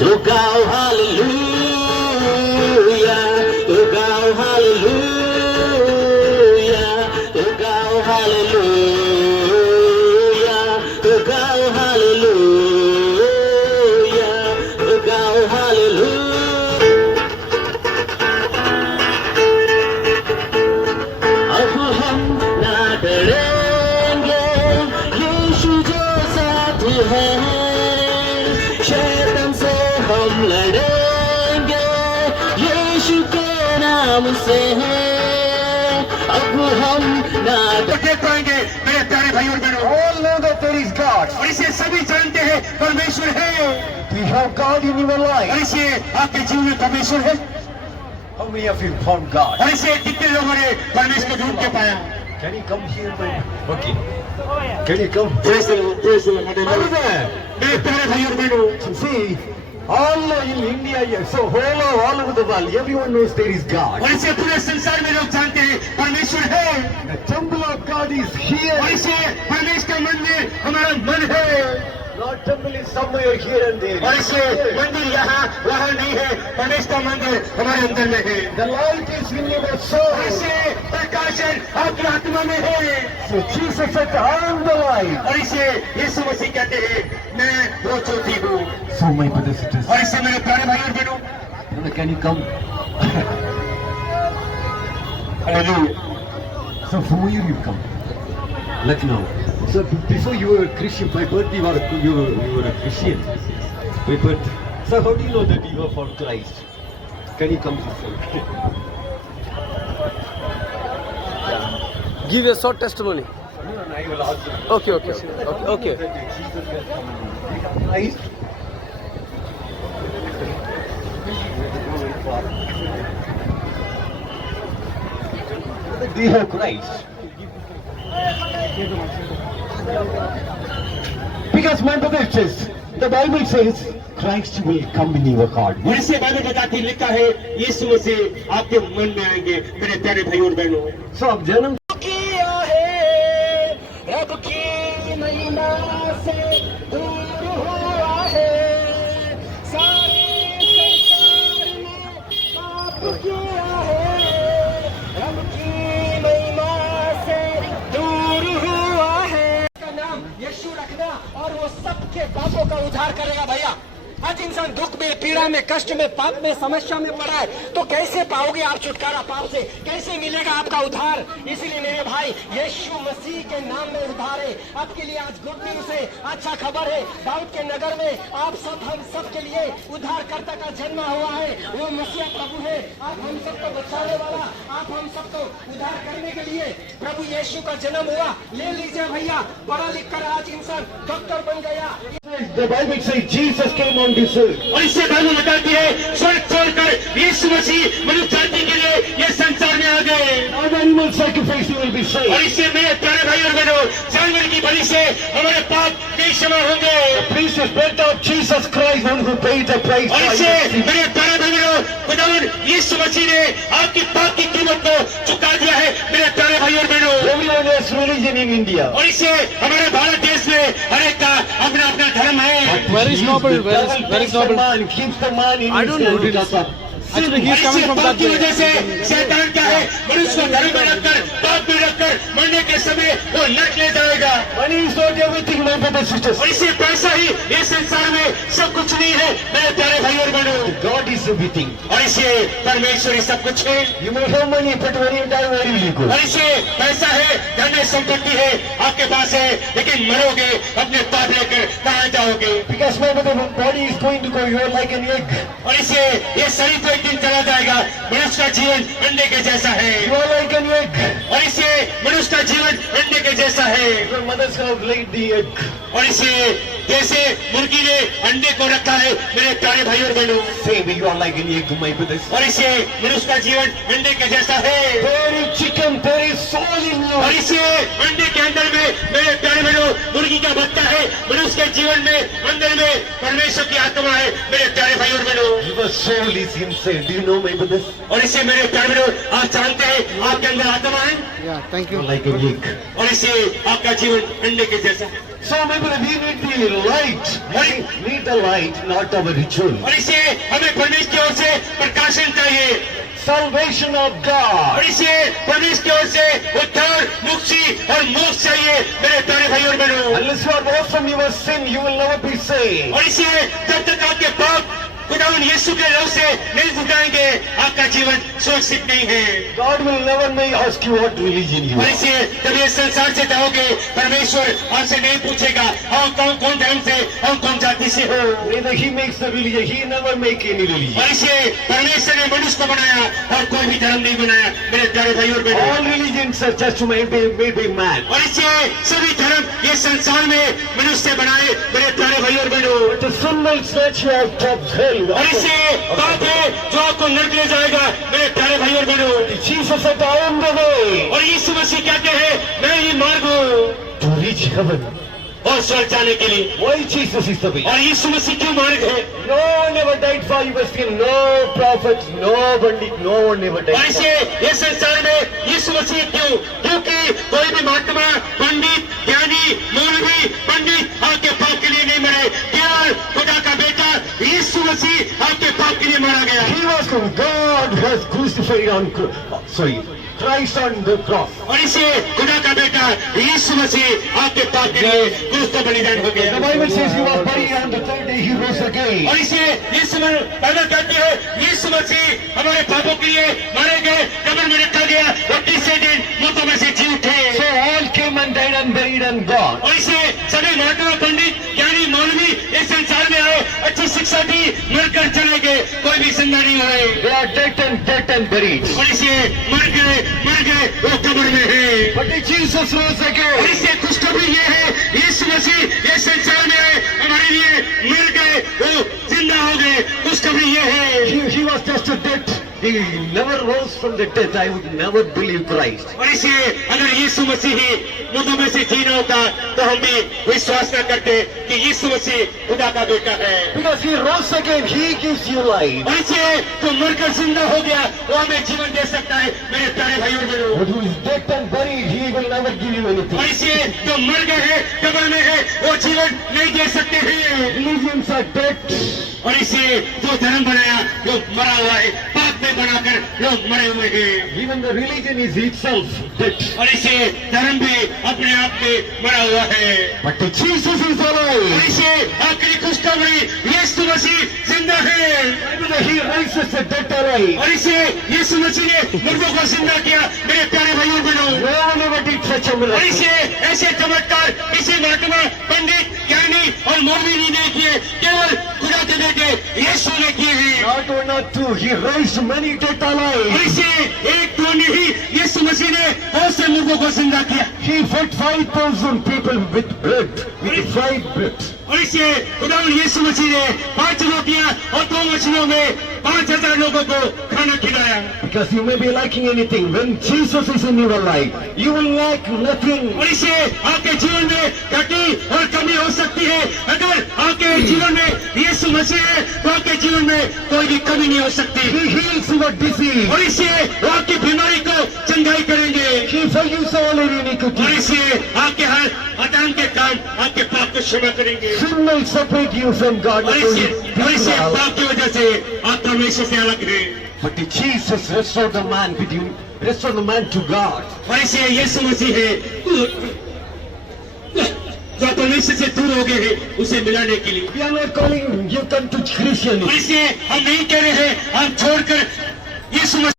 तो गाओ हालेलुया, तो गाओ हालेलुया, तो गाओ हालेलुया, तो गाओ हालेलुया, तो गाओ हालेलुया। अब हम ना डरेंगे, यीशु जो साथ है, शैतान से हम लड़ेंगे, यीशु के नाम से है। अब हम ना देख पाएंगे मेरे प्यारे भाई और बहनों, All know that there is God. और इसे सभी जानते हैं परमेश्वर है, We have God in your और life. इसे आपके जीवन में परमेश्वर है, How many of you found God? और इसे कितने लोगों ने परमेश्वर को ढूंढ के पाया। Can you come here, my? Okay. Can you come? मेरे प्यारे भाई और बहनों, So see, all in India, so all over the world, everyone knows there is God. और इसे पूरे संसार में लोग जानते हैं परमेश्वर है, The temple of God is here. और इसे परमेश्वर का मंदिर हमारा मन है, Lord temple is somewhere here and there. और इसे मंदिर यहाँ वहाँ नहीं है, परमेश्वर का मंदिर हमारे अंदर में है, The light is in your और soul. इसे प्रकाशन आपकी आत्मा में है, So Jesus said, I am the light. और इसे यीशु मसीह कहते हैं मैं वो ज्योति हूँ। So my brothers and sisters, और इससे मेरे प्यारे भाई और बहनों, can you come? Hallelujah. So from where you come? Lucknow. So before you were a Christian, by birth you were a Christian. By birth. So how do you know that you are for Christ? Can you come to say? Give a short testimony. No, I will ask you. Okay. Jesus has come in Christ. Do you have Christ? Because my brother says, the Bible says, Christ will come in your heart. और इससे Bible बताती लिखा है यीशु मसीह आपके मन में आएंगे मेरे प्यारे भाई और बहनों। So अब जन्म किया है रब की महिमा से दूर हुआ है, सारे संसार में पाप किया है, रब की महिमा से दूर हुआ है। का नाम यीशु रखना और वो सबके पापों का उद्धार करेगा। भैया आज इंसान दुख में, पीड़ा में, कष्ट में, पाप में, समस्या में पड़ा है, तो कैसे पाओगे आप छुटकारा पाप से? कैसे मिलेगा आपका उद्धार? इसलिए मेरे भाई यीशु मसीह के नाम में उद्धार है आपके लिए। आज गुड न्यूज है, अच्छा खबर है। दाऊद के नगर में आप सब, हम सब के लिए उद्धारकर्ता का जन्म हुआ है। वो मसीह प्रभु है, आप हम सबको बचाने वाला, आप हम सबको उद्धार करने के लिए प्रभु यीशु का जन्म हुआ। ले लीजिए भैया, पढ़ा लिख कर आज इंसान डॉक्टर बन गया। The Bible says Jesus came on this earth. और इससे बाइबल बताती है स्वर्ग छोड़कर यीशु मसीह मनुष्य जाति के लिए ये संसार में आ गए, Not animal sacrifice you will be और saved. इससे मेरे प्यारे भाई और बहनों जानवर की बलि से हमारे पाप नहीं क्षमा होंगे, Precious blood of Jesus Christ, one who paid the price और for इससे your sin. मेरे प्यारे भाई बहनों खुदावन यीशु मसीह ने आपकी पाप की कीमत को चुका दिया है मेरे प्यारे भाई और बहनों। Everyone has religion in India. और इससे हमारे भारत देश में हर एक का अपना अपना धर्म है, Very noble, very noble. Man keeps the man in I don't know. his Actually, he और is coming इससे from पाप that की वजह से way. शैतान क्या है मनुष्य को धर्म में रखकर पाप में रखकर मरने के समय वो नरक ले जाएगा। Money is not everything, my brothers and sisters. और इससे पैसा ही इस संसार में सब कुछ नहीं है मेरे प्यारे भाई और बहनों, God is everything. और इससे परमेश्वर ही सब कुछ है। You may have money, but when you die, where will you go? और इससे पैसा है, धन है, संपत्ति है आपके पास है, लेकिन मरोगे अपने पाप लेकर कहाँ जाओगे? Because my brother, body is going to go, you are like an egg. और इससे ये शरीर तो एक दिन चला जाएगा। मनुष्य का जीवन अंडे के जैसा है, You are like an egg. और इससे मनुष्य का जीवन अंडे के जैसा है, Your mothers have laid the egg. और इसे जैसे मुर्गी ने अंडे को रखा है मेरे प्यारे भाई और बहनों, Same, you are like an egg, my brothers. और इसे मनुष्य का जीवन अंडे के जैसा है, There is chicken, there is soul in you. और इसे अंडे के अंदर में मेरे प्यारे बहनों मुर्गी का बच्चा है, मनुष्य के जीवन में अंदर में परमेश्वर की आत्मा है मेरे प्यारे भाई और बहनों, Your soul is inside. Do you know, my brothers? और इसे मेरे प्यारे बहनों आप जानते हैं आपके अंदर आत्मा है, Yeah, thank you. like a week. और इससे आपका जीवन अंडे के जैसा। So maybe we need the light. We need the light, not our ritual. और इससे हमें परमेश्वर की ओर से प्रकाशन चाहिए। Salvation of God. और इसे परमेश्वर की ओर से उद्धार, मुक्ति और मोक्ष चाहिए मेरे प्यारे भाई और बहनों। Unless you are lost from your sin, you will never be saved. और इसे जब तक आपके पाप खुदावन यीशु के लहू से नहीं धुलाएंगे आपका जीवन सुरक्षित नहीं है। God will never may ask you what religion you और are. इसे जब ये संसार से जाओगे परमेश्वर आपसे नहीं पूछेगा हम कौन धर्म से हम कौन जाति से हो। Neither he makes the religion. He never make any religion. और इसे परमेश्वर ने मनुष्य को बनाया और कोई भी धर्म नहीं बनाया मेरे प्यारे भाई और बहनों। All religions are just made by man. और इसे सभी धर्म ये संसार में मनुष्य बनाए मेरे प्यारे भाई और बहनों। But the sin will snatch you out of hell. और इसे बात है जो आपको नरक ले जाएगा मेरे प्यारे भाई और बहनों। Jesus said, I am the way और यीशु मसीह कहते हैं मैं ही मार्ग हूँ to reach heaven. और स्वर्ग जाने के लिए। Why Jesus is the way? और यीशु मसीह क्यों मार्ग है? No one ever died for your sin. No prophets, no pandit, no one ever और died. इसे ये संसार में यीशु मसीह क्यों? क्योंकि कोई भी महात्मा, पंडित, ज्ञानी, मौलवी, पंडित आपके पाप के लिए नहीं मरे। केवल खुदा का बेटा यीशु मसीह आपके पाप के लिए मारा गया। He was God has crucified on Christ on the cross. और इसे खुदा का बेटा यीशु मसीह आपके पाप के लिए क्रूस पर बलिदान हो The गया। Bible says he was buried and the third day he rose again. और इसे यीशु बाइबल कहती है यीशु मसीह हमारे पापों के लिए मारे गए, कब्र में रखा गया और तीसरे दिन मृतों में से जी उठे। So all came and died and buried and gone. और इसे सभी महात्मा, पंडित, ज्ञानी, मौलवी इस संसार में आए, अच्छी शिक्षा दी, मरकर चले गए, कोई भी जिंदा नहीं हुए। They are dead and buried. और इसे मर गए वो कब्र में है। But Jesus rose और again. इससे खुशखबरी ये है यीशु मसीह इस संसार में आए, हमारे लिए मर गए, वो जिंदा हो गए। खुशखबरी ये है He was just a dead. He never rose from the death. I would never believe Christ. और इसे अगर यीशु मसीह ही मुर्दों में से जीना होता तो हम भी विश्वास न करते कि यीशु मसीह खुदा का बेटा है। Because he rose again, he gives you life. और इसे तो मरकर जिंदा हो गया वो हमें जीवन दे सकता है मेरे प्यारे भाई और बहनों। But who is dead and buried, he will never give you anything. और इसे जो मर गए हैं, कब्र में है, वो जीवन नहीं दे सकते हैं। Religions are dead. और इसे जो धर्म बनाया जो मरा हुआ है, पाप में बनाकर लोग मरे हुए हैं। Even the religion is itself dead. और इसे धर्म भी अपने आप में मरा हुआ है। But Jesus is और alive. इसे आखिरी खुशखबरी यीशु मसीह जिंदा है। He raises the dead alive. और इसे यीशु मसीह ने मुर्दों को जिंदा किया मेरे प्यारे भाई और बहनों। No one ever did such a और miracle. इसे ऐसे चमत्कार किसी महात्मा, पंडित, ज्ञानी और मौलवी ने नहीं किए, केवल खुदा के बेटे यीशु ने किए हैं। Not one or two, he raised many dead और alive. इसे एक तो नहीं यीशु मसीह ने बहुत से मुर्दों को जिंदा किया। He fed 5,000 people with bread, with 5 bread. और इसे खुदावन यीशु मसीह ने 5 रोटियां और 2 मछलियों में 5,000 लोगों को खाना खिलाया। Because you may be lacking anything. When Jesus is in your life, you will lack nothing. और इसे आपके जीवन में घटी और कमी हो सकती है। अगर आपके जीवन में यीशु मसीह है तो आपके जीवन में कोई भी कमी नहीं हो सकती। He heals your disease. और इसे वो आपकी बीमारी को चंगाई करेंगे। He forgives all your और iniquity. इसे आपके हर अदान के काम आपके पाप को क्षमा करेंगे। Sin will separate you from God. और इसे पाप की वजह से आप परमेश्वर से अलग हैं। But Jesus restored the man to God. और इसे यीशु मसीह है जो परमेश्वर से दूर हो गए हैं उसे मिलाने के लिए। We are not calling you come to और Christianity. इसे हम नहीं कह रहे हैं आप छोड़कर यीशु मसीह